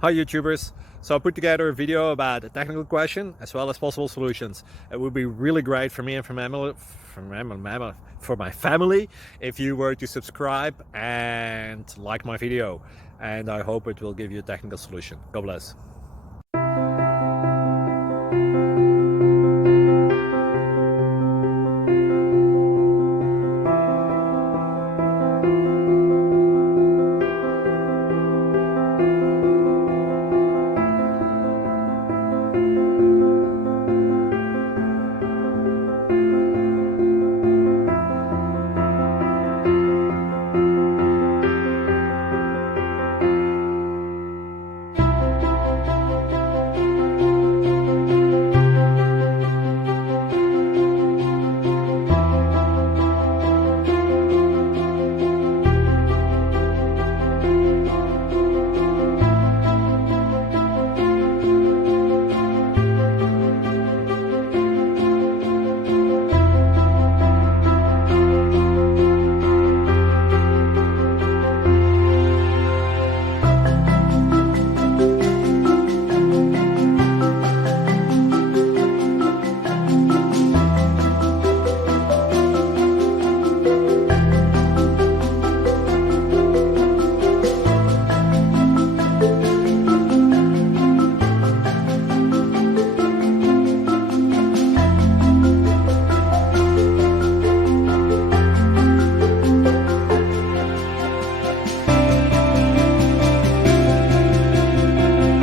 Hi YouTubers! So I put together a video about a technical question as well as possible solutions. It would be really great for me and for my family if you were to subscribe and like my video, and I hope it will give you a technical solution. God bless.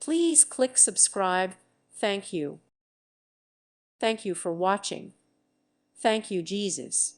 Please click subscribe. Thank you. Thank you for watching. Thank you, Jesus.